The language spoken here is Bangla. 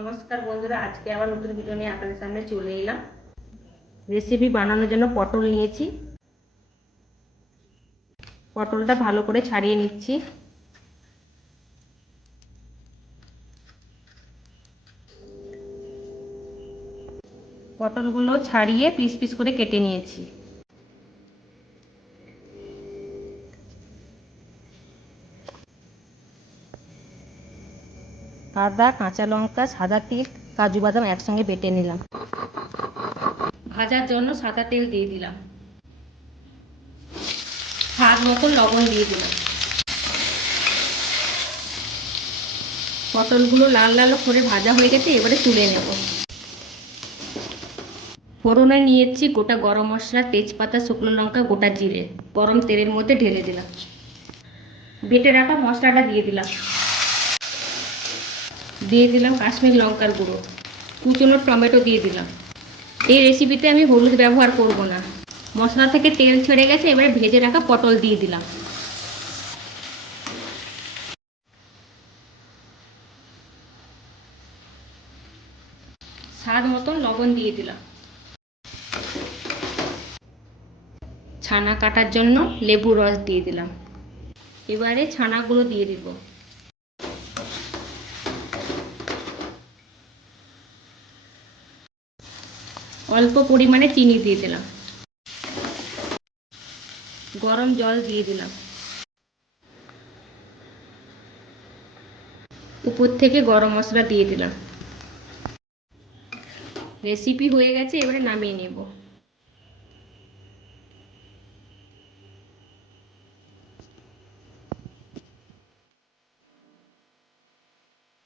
নমস্কার বন্ধুরা, আজকে আবার নতুন ভিডিও নিয়ে আপনাদের সামনে চলে এলাম। রেসিপি বানানোর জন্য পটল নিয়েছি। পটলটা ভালো করে ছাড়িয়ে নিচ্ছি। পটলগুলো ছাড়িয়ে পিস পিস করে কেটে নিয়েছি। আদা, কাঁচা লঙ্কা, সাদা তিল, কাজু বাদাম একসঙ্গে বেটে নিলাম। ভাজার জন্য সাদা তেল দিয়ে দিলাম। স্বাদ মতো লবণ দিয়ে দিলাম। পটলগুলো লাল লাল করে ভাজা হয়ে গেছে, এবারে তুলে নেব। ফোড়নে নিয়েছি গোটা গরম মশলা, তেজপাতা, শুকনো লঙ্কা, গোটা জিরে। গরম তেলের মধ্যে ঢেলে দিলাম। বেটে রাখা মশলাটা দিয়ে দিলাম। দিয়ে দিলাম কাশ্মীর লঙ্কার গুঁড়ো, কুচনো টমেটো দিয়ে দিলাম। এই রেসিপিতে আমি হলুদ ব্যবহার করব না। মশলা থেকে তেল ছেড়ে গেছে, এবারে ভেজে রাখা পটল দিয়ে দিলাম। স্বাদ মতন লবণ দিয়ে দিলাম। ছানা কাটার জন্য লেবু রস দিয়ে দিলাম। এবারে ছানাগুলো দিয়ে দিব। অল্প পরিমাণে চিনি দিয়ে দিলাম। গরম জল দিয়ে দিলাম। উপর থেকে গরম মশলা দিয়ে দিলাম। রেসিপি হয়ে গেছে, এবারে নামিয়ে নেব।